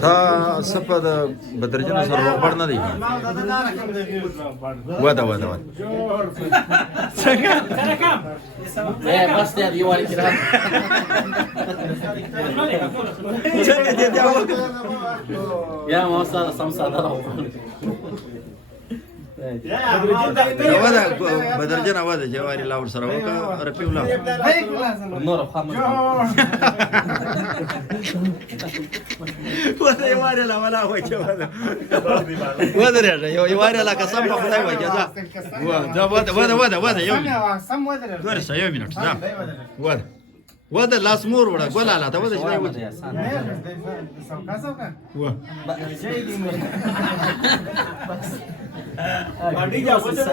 تا سپد بدرجن سر وقبر نه دی ودا ودا ودا څنګه بس دې دی وایي کړه څنګه دې دی یا ما استاد سمسا ودا بدرجن ودا جواری لاور سره وکا رپی ولا نور خامن ودا جواری لا ولا هو جواری ودا راځه یو واری لا قسم په خدای وای کېدا ودا یو سم ودره ورسه یو منټ دا ودا لاس مور وړه ګولا لا ته ودا شوی ودا و باندې جا وځه